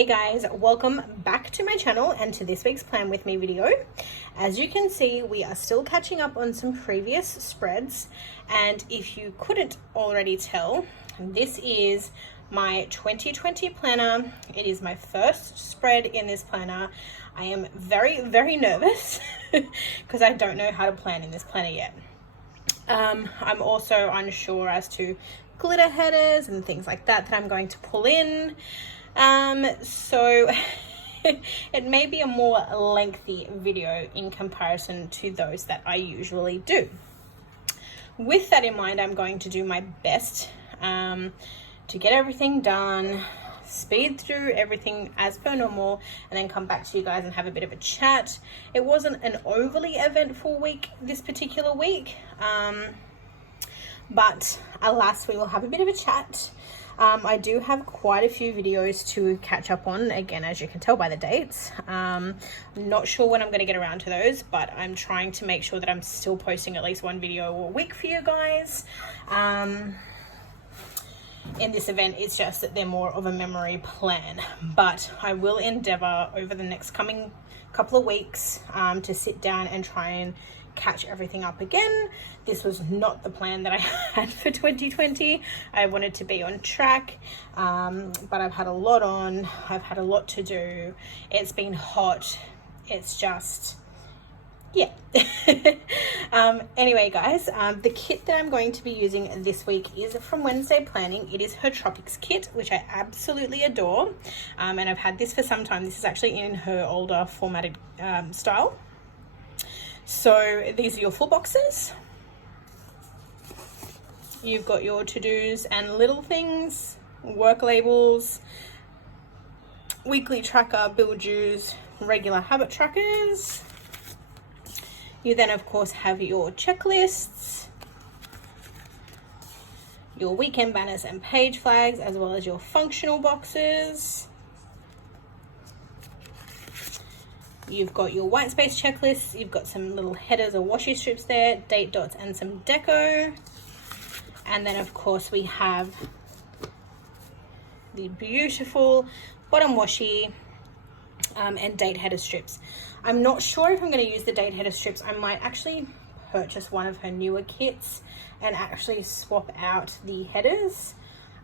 Hey guys, welcome back to my channel and to this week's Plan With Me video. As you can see, we are still catching up on some previous spreads, and if you couldn't already tell, this is my 2020 planner. It is my first spread in this planner. I am very nervous because I don't know how to plan in this planner yet. I'm also unsure as to glitter headers and things like that I'm going to pull in. So it may be a more lengthy video in comparison to those that I usually do. With that in mind, I'm going to do my best to get everything done, speed through everything as per normal, and then come back to you guys and have a bit of a chat. It wasn't an overly eventful week this particular week, but alas, we will have a bit of a chat. I do have quite a few videos to catch up on, again, as you can tell by the dates. I'm not sure when I'm going to get around to those, but I'm trying to make sure that I'm still posting at least one video a week for you guys. In this event, it's just that they're more of a memory plan, but I will endeavor over the next coming couple of weeks to sit down and try and catch everything up again. This was not the plan that I had for 2020. I wanted to be on track, but I've had a lot on. I've had a lot to do. It's been hot. It's just, yeah. Anyway, guys, the kit that I'm going to be using this week is from Wednesday Planning. It is her Tropics kit, which I absolutely adore, and I've had this for some time. This is actually in her older formatted style. So these are your full boxes. You've got your to-dos and little things, work labels, weekly tracker, bill dues, regular habit trackers. You then of course have your checklists, your weekend banners and page flags, as well as your functional boxes. You've got your white space checklists, you've got some little headers or washi strips there, date dots and some deco. And then of course we have the beautiful bottom washi and date header strips. I'm not sure if I'm going to use the date header strips. I might actually purchase one of her newer kits and actually swap out the headers.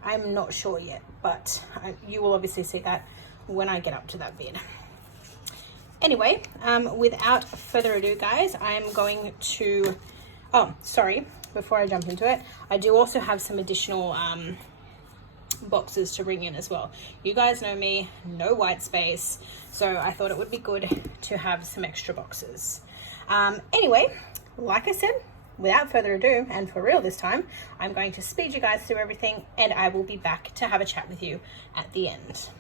I'm not sure yet, but you will obviously see that when I get up to that bit. Anyway, without further ado, guys, I'm going to, before I jump into it, I do also have some additional boxes to bring in as well. You guys know me, no white space, so I thought it would be good to have some extra boxes. Anyway, like I said, without further ado, and for real this time, I'm going to speed you guys through everything, and I will be back to have a chat with you at the end.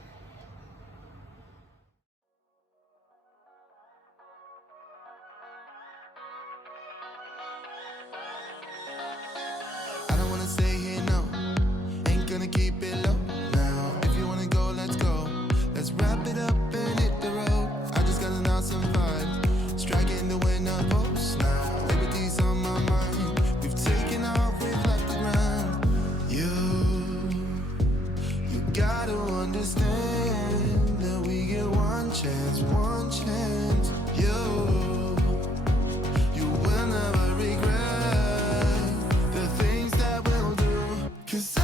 Keep it low now. If you wanna go, let's go. Let's wrap it up and hit the road. I just got an awesome vibe, striking the winner post now. Liberty's on my mind. We've taken off, we've left the ground. You gotta understand that we get one chance, one chance. You will never regret the things that we'll do. 'Cause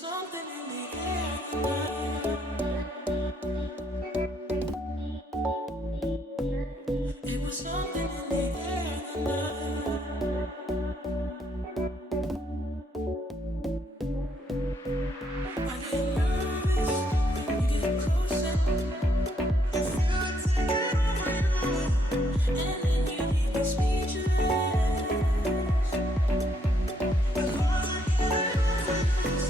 something in the air tonight. It was something in the air tonight. I get nervous when we get closer. I feel it taking over you, and then you leave me speechless. The cause I get nervous.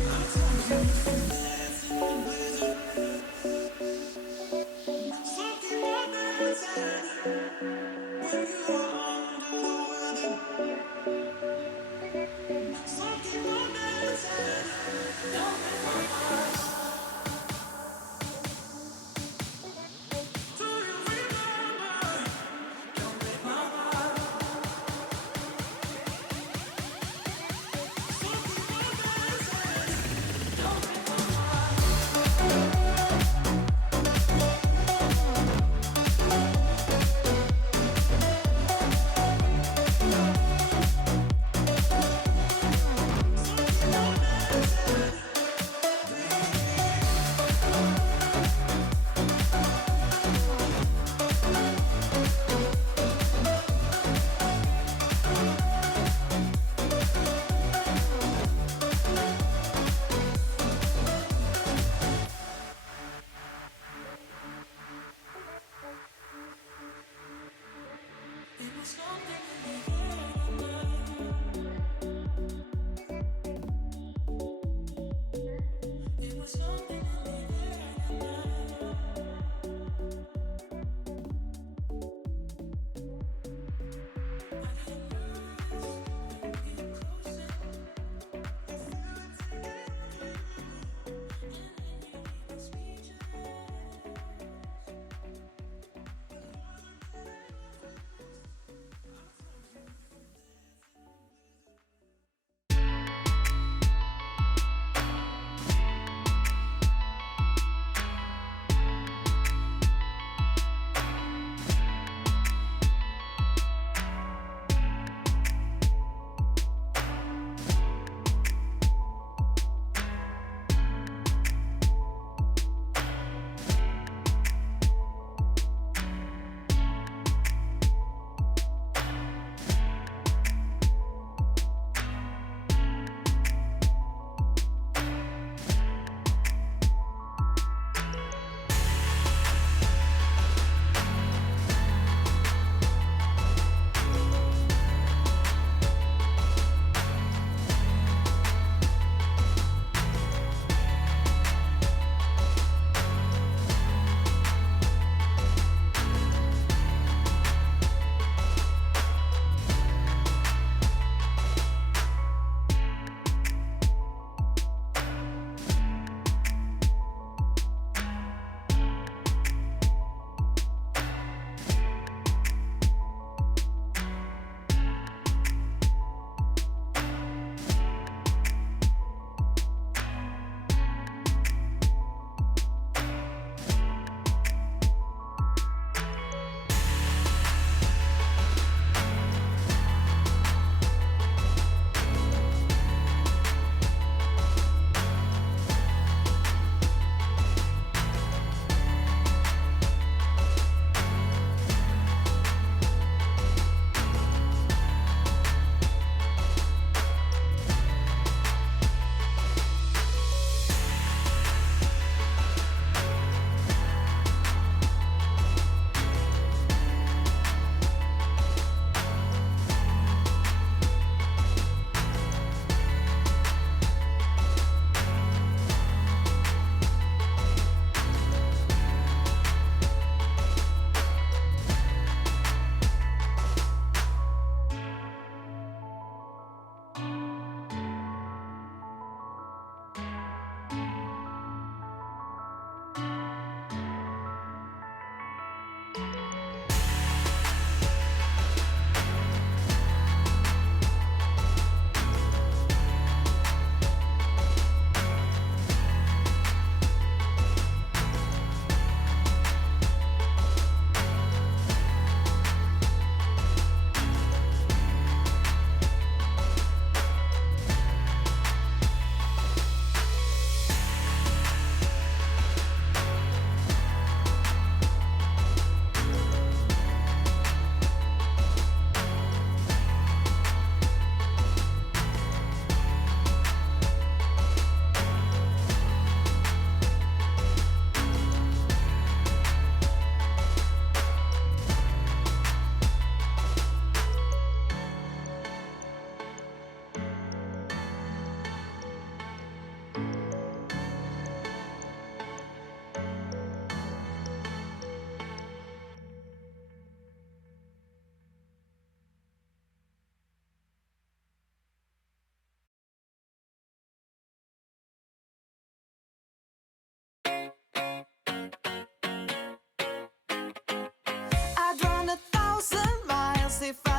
I told you to dance in the blizzard. So keep on dancing when you are under the weather. So keep on dancing. Don't break my heart. Do you remember? Don't break my heart. So keep on dancing. Don't break my heart. It was something in the air tonight. It was something in the air tonight. I get nervous when we get closer. I feel it taking over you, and then you leave me speechless.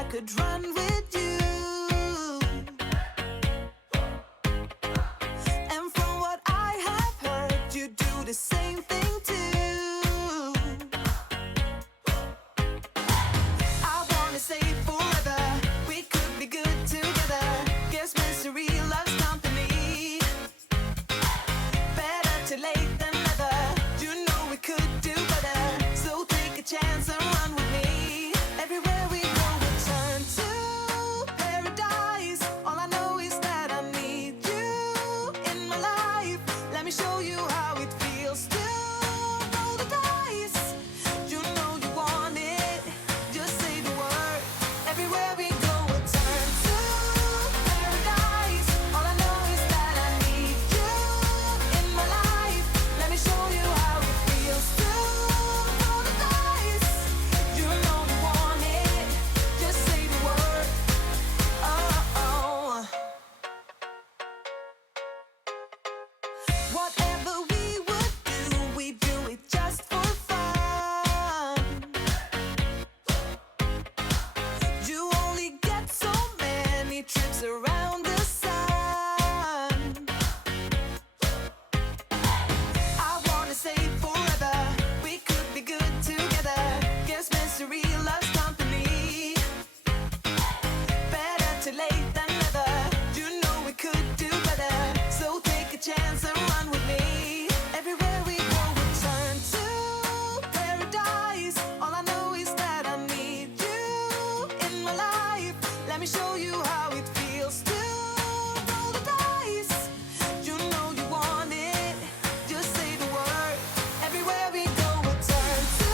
could run with you. And from what I have heard, you do the same thing too. I wanna say forever, we could be good together. Guess mystery loves company. Better too late than never. You know we could do better. So take a chance and run with me. Everywhere we go, we turn to paradise. All I know is that I need you in my life. Let me show you how it feels to roll the dice. You know you want it, just say the word. Everywhere we go, we turn to paradise. All I know is that I need you in my life. Let me show you how it feels to roll the dice. You know you want it, just say the word. Oh. Whatever we do it just for fun. You only get so many trips around the sun. I wanna say forever, we could be good together. Guess mystery loves company. Better too late than never. You know we could do better. So take a chance and run with me. Everywhere we go, we turn to paradise. All I know is that I need you in my life. Let me show you how it feels to roll the dice. You know you want it, just say the word. Everywhere we go, we turn to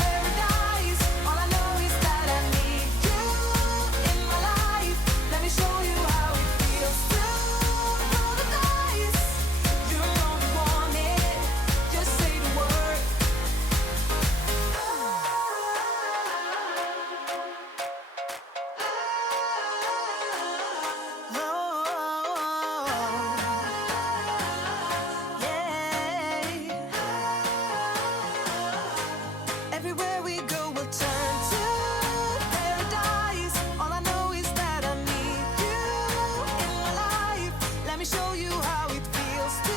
paradise. All I know is that I need you in my life. Let me show you how it feels to roll the dice. You know you want it, just say the word. Everywhere we go, we'll turn to paradise. All I know is that I need you in my life. Let me show you how it feels to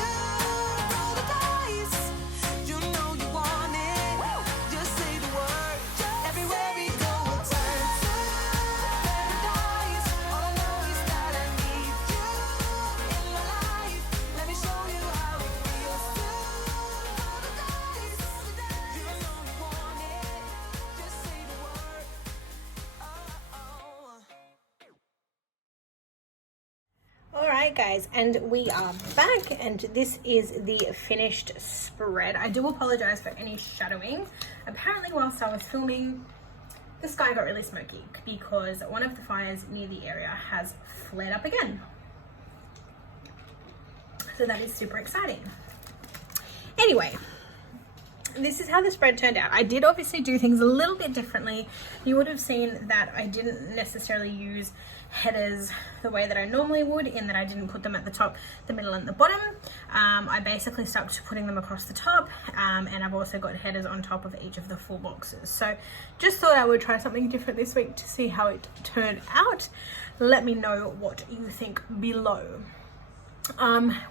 roll the dice. You know you want it, just say the word. Everywhere we go, we'll turn to paradise. All I know is that I need you in my life. Let me show you how it feels to roll the dice. You know you want it, just say the word. Alright guys, and we are back, and this is the finished spread. I do apologize for any shadowing. Apparently whilst I was filming, the sky got really smoky because one of the fires near the area has flared up again. So that is super exciting. Anyway, this is how the spread turned out. I did obviously do things a little bit differently. You would have seen that I didn't necessarily use headers the way that I normally would, in that I didn't put them at the top, the middle and the bottom. I basically stuck to putting them across the top, and I've also got headers on top of each of the 4 boxes. So just thought I would try something different this week to see how it turned out. Let me know what you think below.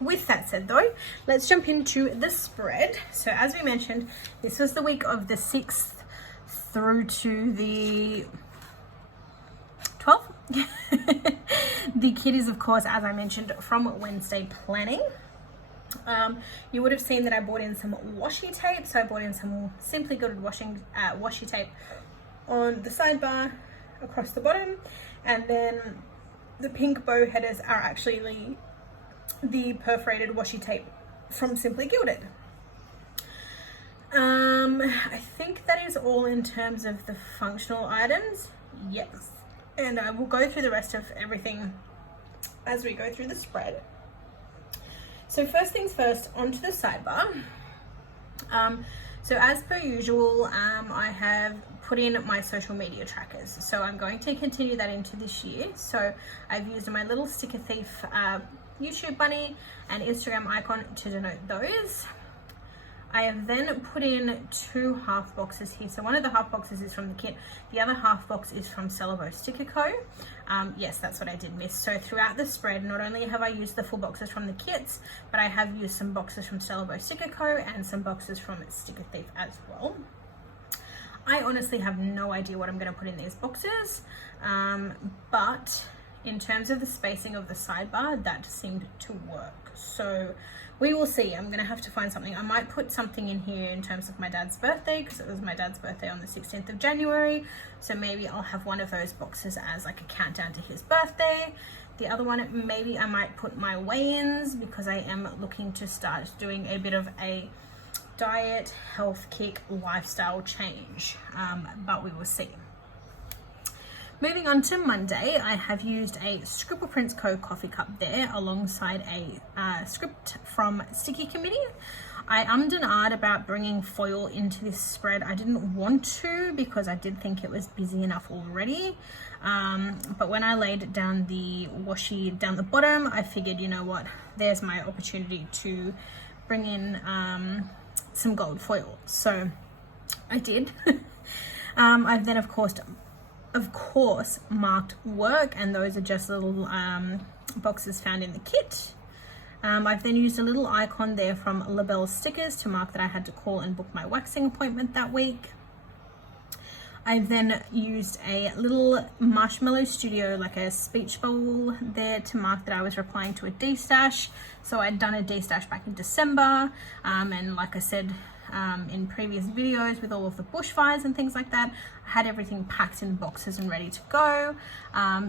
With that said though, let's jump into the spread. So as we mentioned, this was the week of the 6th through to the 12th. The kit is, of course, as I mentioned, from Wednesday Planning. You would have seen that I bought in some washi tape. So I bought in some Simply Gilded washi tape on the sidebar across the bottom, and then the pink bow headers are actually the perforated washi tape from Simply Gilded. I think that is all in terms of the functional items. Yes, and I will go through the rest of everything as we go through the spread. So first things first, onto the sidebar. So as per usual, I have put in my social media trackers. So I'm going to continue that into this year. So I've used my little sticker thief YouTube bunny and Instagram icon to denote those. I have then put in 2 half boxes here. So one of the half boxes is from the kit. The other half box is from Celebo Sticker Co. Yes, that's what I did miss. So throughout the spread, not only have I used the full boxes from the kits, but I have used some boxes from Celebo Sticker Co. and some boxes from Sticker Thief as well. I honestly have no idea what I'm going to put in these boxes, but in terms of the spacing of the sidebar, that seemed to work. So we will see. I'm going to have to find something. I might put something in here in terms of my dad's birthday, because it was my dad's birthday on the 16th of January. So maybe I'll have one of those boxes as like a countdown to his birthday. The other one, maybe I might put my weigh-ins, because I am looking to start doing a bit of a diet, health kick, lifestyle change, but we will see. Moving on to Monday, I have used a Scribble Prints Co. coffee cup there alongside a script from Sticky Committee. I ummed and ahed about bringing foil into this spread. I didn't want to, because I did think it was busy enough already. But when I laid down the washi down the bottom, I figured, you know what, there's my opportunity to bring in some gold foil. So I did. I've then of course marked work, and those are just little boxes found in the kit. I've then used a little icon there from Labelle Stickers to mark that I had to call and book my waxing appointment that week. I've then used a little Marshmallow Studio, like a speech bubble there, to mark that I was replying to a D-stash. So I'd done a D-stash back in December, and like I said in previous videos with all of the bushfires and things like that, I had everything packed in boxes and ready to go.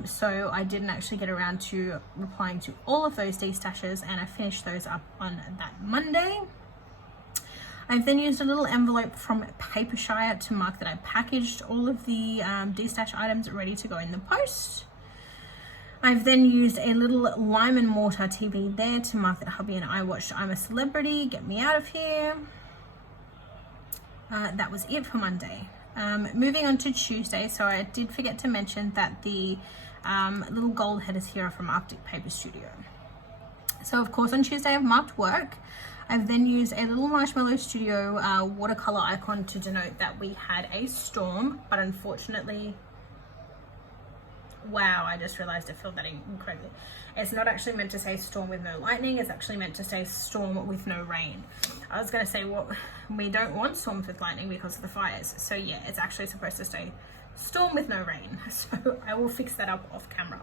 So I didn't actually get around to replying to all of those D-stashes, and I finished those up on that Monday. I've then used a little envelope from Papershire to mark that I packaged all of the D-stash items ready to go in the post. I've then used a little lime and mortar TV there to mark that hubby and I watched I'm a Celebrity, Get Me Out of Here. That was it for Monday. Moving on to Tuesday, so I did forget to mention that the little gold headers here are from Arctic Paper Studio. So of course on Tuesday I've marked work. I've then used a little Marshmallow Studio watercolor icon to denote that we had a storm, but unfortunately, wow, I just realized I filled that in incorrectly. It's not actually meant to say storm with no lightning, it's actually meant to say storm with no rain. I was going to say, well, we don't want storms with lightning because of the fires. So yeah, it's actually supposed to say storm with no rain. So I will fix that up off camera.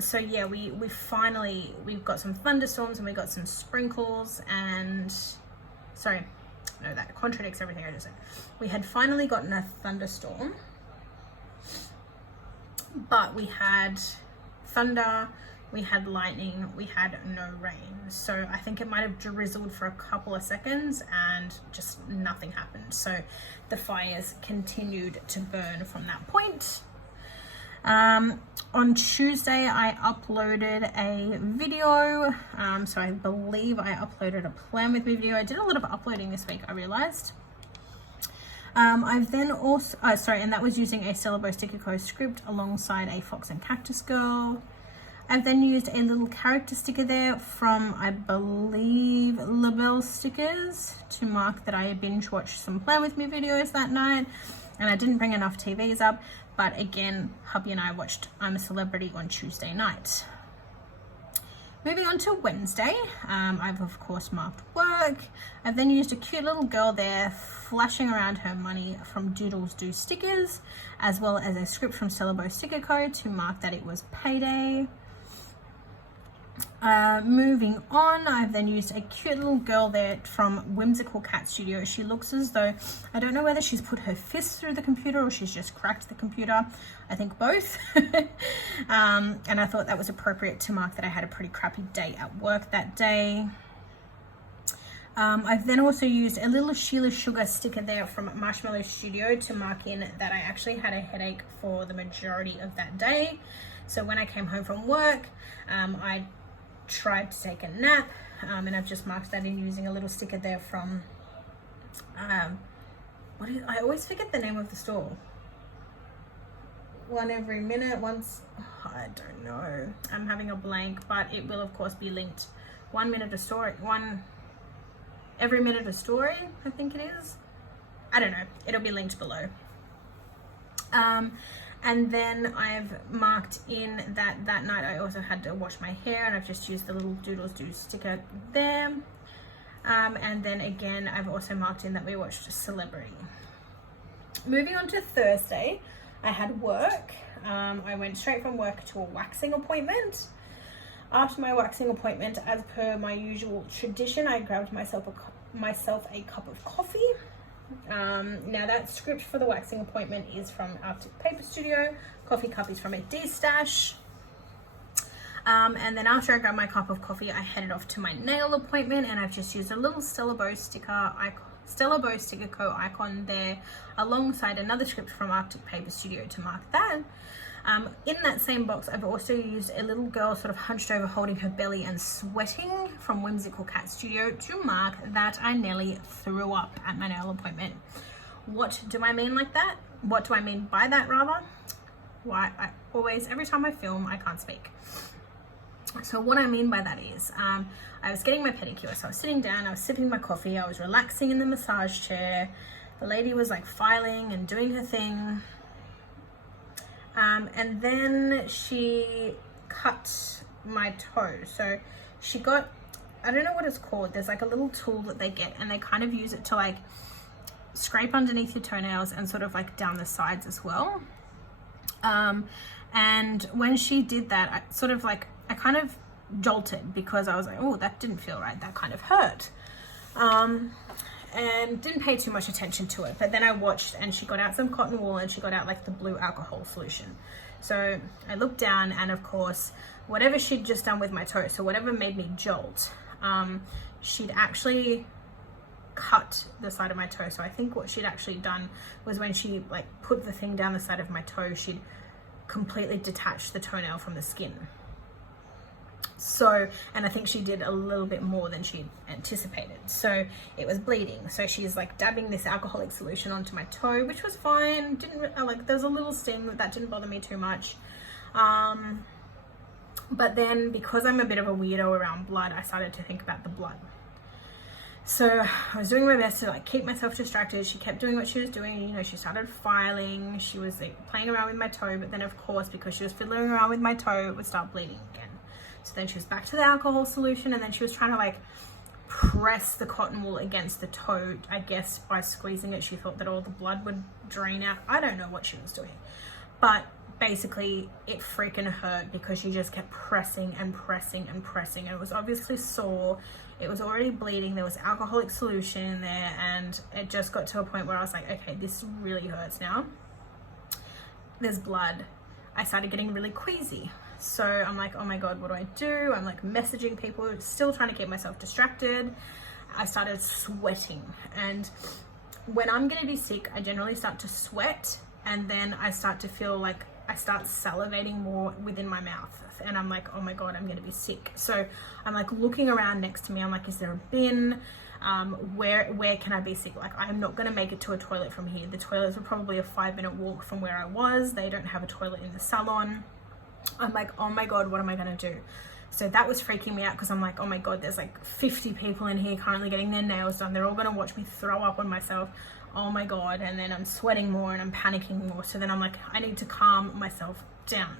So yeah, we've got some thunderstorms and we got some sprinkles, and sorry, no, that contradicts everything I just said. We had finally gotten a thunderstorm, but we had thunder, we had lightning, we had no rain. So I think it might have drizzled for a couple of seconds and just nothing happened. So the fires continued to burn from that point. On Tuesday I uploaded a video, so I believe I uploaded a plan with me video. I did a lot of uploading this week, I realized. I've then also, and that was using a Celebo Sticker Co script alongside a Fox and Cactus Girl. I've then used a little character sticker there from, I believe, Labelle Stickers to mark that I binge watched some Plan With Me videos that night, and I didn't bring enough TVs up. But again, hubby and I watched I'm a Celebrity on Tuesday night. Moving on to Wednesday, I've of course marked work. I've then used a cute little girl there flashing around her money from Doodles Do Stickers, as well as a script from Celebo Sticker Co to mark that it was payday. Moving on, I've then used a cute little girl there from Whimsical Cat Studio. She looks as though, I don't know whether she's put her fist through the computer or she's just cracked the computer. I think both. And I thought that was appropriate to mark that I had a pretty crappy day at work that day. I've then also used a little Sheila Sugar sticker there from Marshmallow Studio to mark in that I actually had a headache for the majority of that day. So when I came home from work, I tried to take a nap, and I've just marked that in using a little sticker there from I always forget the name of the store. One Every Minute, once, I don't know, I'm having a blank, but it will of course be linked. 1 minute a story, Every Minute a Story, I think it is. I don't know, it'll be linked below. And then I've marked in that night I also had to wash my hair, and I've just used the little Doodles Do sticker there. And then again, I've also marked in that we watched Celebrity. Moving on to Thursday, I had work. I went straight from work to a waxing appointment. After my waxing appointment, as per my usual tradition, I grabbed myself a cup of coffee. Now that script for the waxing appointment is from Arctic Paper Studio. Coffee cup is from a D-Stash. And then after I grabbed my cup of coffee, I headed off to my nail appointment, and I've just used a little Stella Bow Sticker Co icon there alongside another script from Arctic Paper Studio to mark that. In that same box, I've also used a little girl sort of hunched over holding her belly and sweating from Whimsical Cat Studio to mark that I nearly threw up at my nail appointment. What do I mean like that? What do I mean by that, rather? Why, every time I film, I can't speak. So what I mean by that is, I was getting my pedicure, so I was sitting down, I was sipping my coffee, I was relaxing in the massage chair. The lady was like filing and doing her thing. And then she cut my toe. So she got, I don't know what it's called. There's like a little tool that they get, and they kind of use it to like scrape underneath your toenails and sort of like down the sides as well. And when she did that, I kind of jolted because I was like, oh, that didn't feel right. That kind of hurt. And didn't pay too much attention to it. But then I watched, and she got out some cotton wool, and she got out like the blue alcohol solution. So I looked down, and of course, whatever she'd just done with my toe, so whatever made me jolt, she'd actually cut the side of my toe. So I think what she'd actually done was when she like put the thing down the side of my toe, she'd completely detached the toenail from the skin. So, and I think she did a little bit more than she anticipated. So it was bleeding. So she's like dabbing this alcoholic solution onto my toe, which was fine. There was a little sting, but that didn't bother me too much. But then because I'm a bit of a weirdo around blood, I started to think about the blood. So I was doing my best to like keep myself distracted. She kept doing what she was doing. You know, she started filing. She was like playing around with my toe. But then of course, because she was fiddling around with my toe, it would start bleeding again. So then she was back to the alcohol solution, and then she was trying to like press the cotton wool against the toe. I guess by squeezing it, she thought that all the blood would drain out. I don't know what she was doing, but basically it freaking hurt because she just kept pressing and pressing and pressing. And it was obviously sore. It was already bleeding. There was alcoholic solution in there, and it just got to a point where I was like, okay, this really hurts now. There's blood. I started getting really queasy. So I'm like, oh my God, what do I do? I'm like messaging people, still trying to keep myself distracted. I started sweating. And when I'm going to be sick, I generally start to sweat, and then I start to feel like I start salivating more within my mouth. And I'm like, oh my God, I'm going to be sick. So I'm like looking around next to me. I'm like, is there a bin? Where can I be sick? Like, I'm not going to make it to a toilet from here. The toilets were probably a 5-minute walk from where I was. They don't have a toilet in the salon. I'm like, oh my God, what am I going to do? So that was freaking me out because I'm like, oh my God, there's like 50 people in here currently getting their nails done. They're all going to watch me throw up on myself. Oh my God. And then I'm sweating more and I'm panicking more. So then I'm like, I need to calm myself down.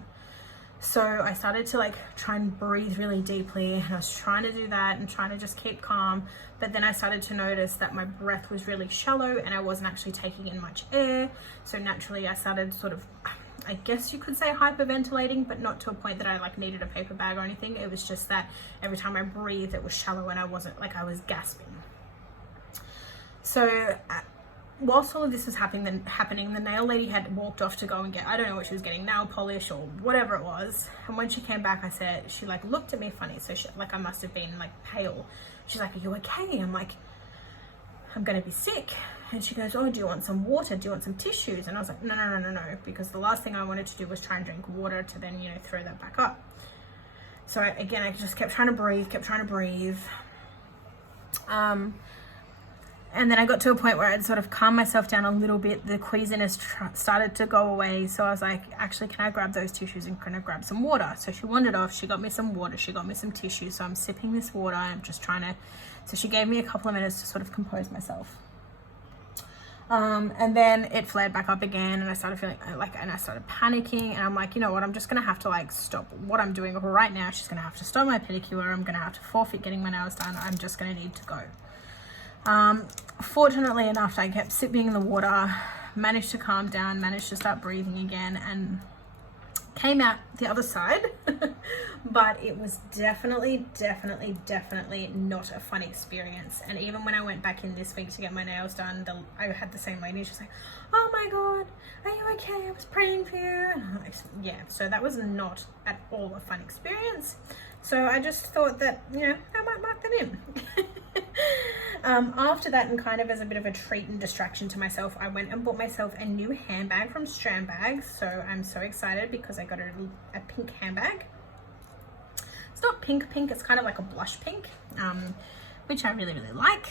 So I started to like try and breathe really deeply, and I was trying to do that and trying to just keep calm. But then I started to notice that my breath was really shallow and I wasn't actually taking in much air. So naturally I started sort of, I guess you could say hyperventilating, but not to a point that I like needed a paper bag or anything. It was just that every time I breathed, it was shallow and I wasn't like, I was gasping. So whilst all of this was happening, the nail lady had walked off to go and get, I don't know what she was getting, nail polish or whatever it was. And when she came back, she like looked at me funny. So she, like I must have been like pale. She's like, are you okay? I'm like, I'm going to be sick. And she goes, oh, do you want some water? Do you want some tissues? And I was like, no, because the last thing I wanted to do was try and drink water to then, you know, throw that back up. So I just kept trying to breathe. And then I got to a point where I'd sort of calmed myself down a little bit. The queasiness started to go away. So I was like, actually, can I grab those tissues and can I grab some water? So she wandered off. She got me some water. She got me some tissue. So I'm sipping this water. I'm just trying to... So she gave me a couple of minutes to sort of compose myself. And then it flared back up again and I started feeling like, and I started panicking and I'm like, you know what, I'm just going to have to like stop what I'm doing right now. She's going to have to stop my pedicure. I'm going to have to forfeit getting my nails done. I'm just going to need to go. Fortunately enough, I kept sipping in the water, managed to calm down, managed to start breathing again and came out the other side. But it was definitely not a fun experience. And even when I went back in this week to get my nails done, I had the same lady. She's like, oh my God, are you okay? I was praying for you. And I'm like, yeah, so that was not at all a fun experience. So I just thought that, you know, I might mark that in. After that, and kind of as a bit of a treat and distraction to myself, I went and bought myself a new handbag from Strand Bags. So I'm so excited because I got a pink handbag. It's not pink, it's kind of like a blush pink, which I really like.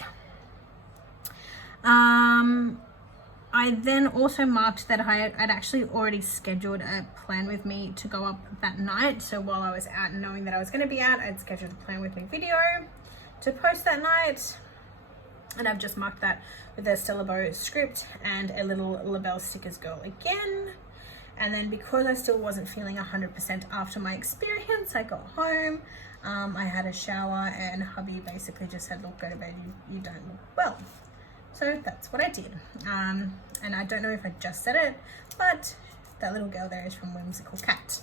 I then also marked that I'd actually already scheduled a plan with me to go up that night. So while I was out and knowing that I was going to be out, I'd scheduled a plan with me video to post that night. And I've just marked that with a Stella Bow script and a little label stickers girl again. And then because I still wasn't feeling 100% after my experience, I got home, I had a shower and hubby basically just said, look, go to bed, you don't look well. So that's what I did. And I don't know if I just said it, but that little girl there is from Whimsical Cat.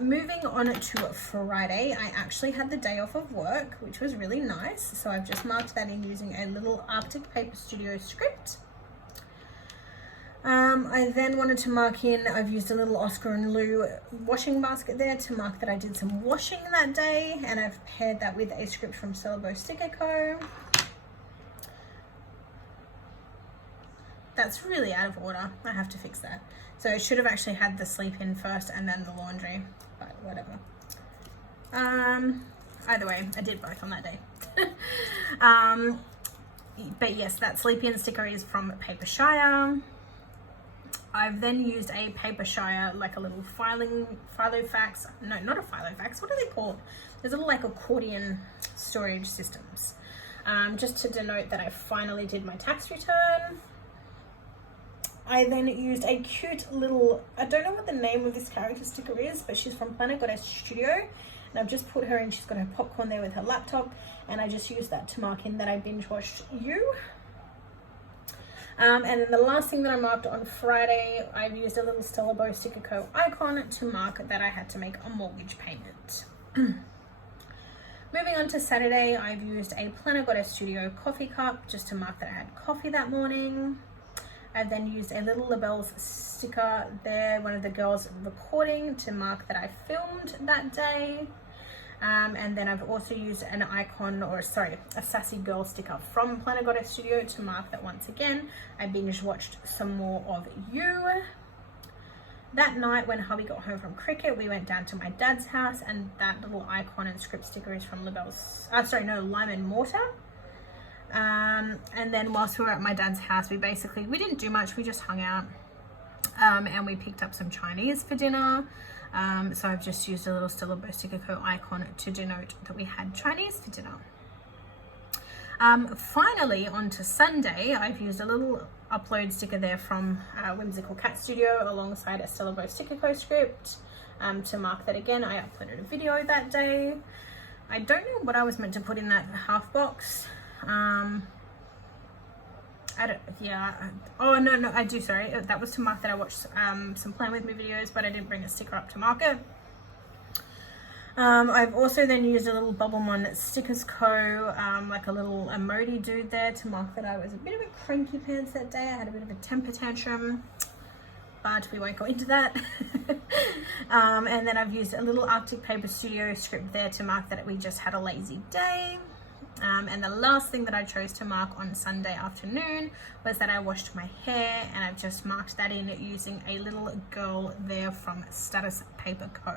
Moving on to Friday, I actually had the day off of work, which was really nice. So I've just marked that in using a little Arctic Paper Studio script. I then wanted to mark in, I've used a little Oscar and Lou washing basket there to mark that I did some washing that day, and I've paired that with a script from Stella Bow Sticker Co. That's really out of order. I have to fix that. So it should have actually had the sleep in first and then the laundry, but whatever. Either way, I did both on that day. But yes, that sleep in sticker is from Paper Shire. I've then used a Paper Shire, like a little filofax. No, not a filofax. What are they called? There's a little like accordion storage systems. Just to denote that I finally did my tax return. I then used a cute little, I don't know what the name of this character sticker is, but she's from Marshmallow Studio. And I've just put her in, she's got her popcorn there with her laptop. And I just used that to mark in that I binge watched You. And then the last thing that I marked on Friday, I've used a little Stella Bow Sticker Co. icon to mark that I had to make a mortgage payment. Moving on to Saturday, I've used a Planner Goddess Studio coffee cup just to mark that I had coffee that morning. I've then used a little Labels sticker there, one of the girls recording, to mark that I filmed that day. And then I've also used an icon, or sorry, a Sassy Girl sticker from Planner Goddess Studio to mark that once again I binge watched some more of You. That night when hubby got home from cricket, we went down to my dad's house, and that little icon and script sticker is from Lime and Mortar. And then whilst we were at my dad's house, we didn't do much, we just hung out. And we picked up some Chinese for dinner. So I've just used a little Stella Bow Sticker Co. icon to denote that we had Chinese for dinner. Finally, on to Sunday, I've used a little upload sticker there from Whimsical Cat Studio alongside a Stella Bow Sticker Co. script to mark that again. I uploaded a video that day. I don't know what I was meant to put in that half box. Oh no, I do, sorry. That was to mark that I watched some Plan With Me videos, but I didn't bring a sticker up to mark it. I've also then used a little Bubblemon Stickers Co. Like a little emoji dude there to mark that I was a bit of a cranky pants that day. I had a bit of a temper tantrum, but we won't go into that. And then I've used a little Arctic Paper Studio script there to mark that we just had a lazy day. And the last thing that I chose to mark on Sunday afternoon was that I washed my hair, and I've just marked that in using a little girl there from Status Paper Co.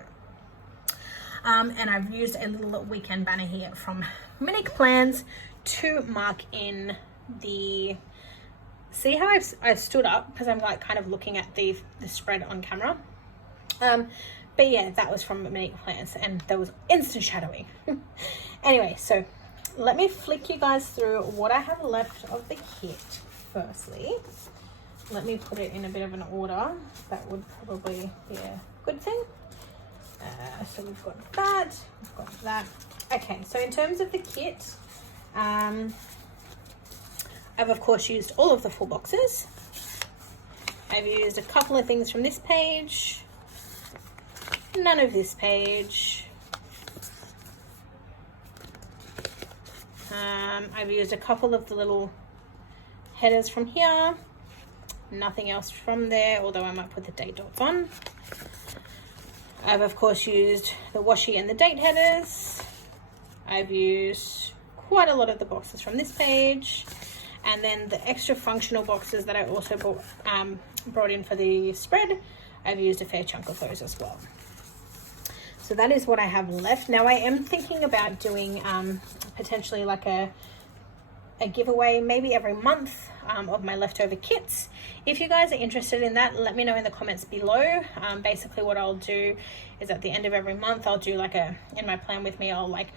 And I've used a little weekend banner here from Minic Plans to mark in the, see how I've stood up because I'm like kind of looking at the spread on camera. But yeah, that was from Monique Plants and there was instant shadowing. Anyway, so let me flick you guys through what I have left of the kit. Firstly, let me put it in a bit of an order. That would probably be a good thing. So we've got that, we've got that. Okay, so in terms of the kit, I've of course used all of the full boxes. I've used a couple of things from this page, none of this page. I've used a couple of the little headers from here, nothing else from there, although I might put the date dots on. I've of course used the washi and the date headers. I've used quite a lot of the boxes from this page, and then the extra functional boxes that I also brought in for the spread, I've used a fair chunk of those as well. So that is what I have left. Now I am thinking about doing potentially like a giveaway maybe every month of my leftover kits. If you guys are interested in that, let me know in the comments below. Basically what I'll do is at the end of every month I'll do like in my plan with me, I'll like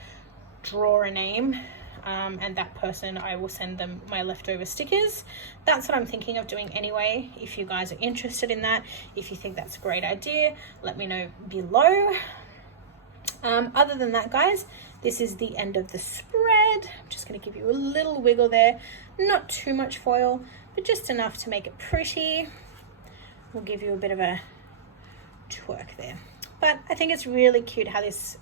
draw a name and that person, I will send them my leftover stickers. That's what I'm thinking of doing anyway. If you guys are interested in that, if you think that's a great idea, let me know below. Other than that, guys, this is the end of the spread. I'm just going to give you a little wiggle there, not too much foil, but just enough to make it pretty. We'll give you a bit of a twerk there, but I think it's really cute how this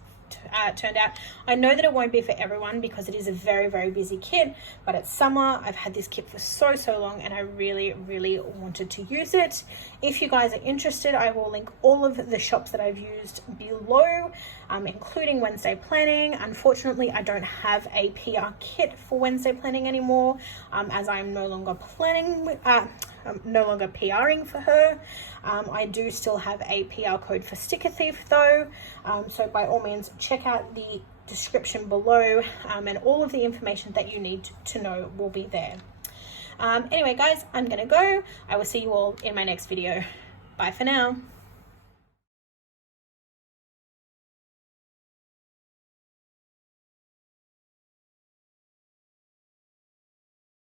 turned out. I know that it won't be for everyone because it is a very, very busy kit, but it's summer. I've had this kit for so long and I really wanted to use it. If you guys are interested, I will link all of the shops that I've used below, including Wednesday Planning. Unfortunately, I don't have a PR kit for Wednesday Planning anymore, as I'm no longer planning I'm no longer PRing for her. I do still have a PR code for Sticker Thief though, so by all means check out the description below, and all of the information that you need to know will be there. Anyway guys, I'm gonna go. I will see you all in my next video. Bye for now.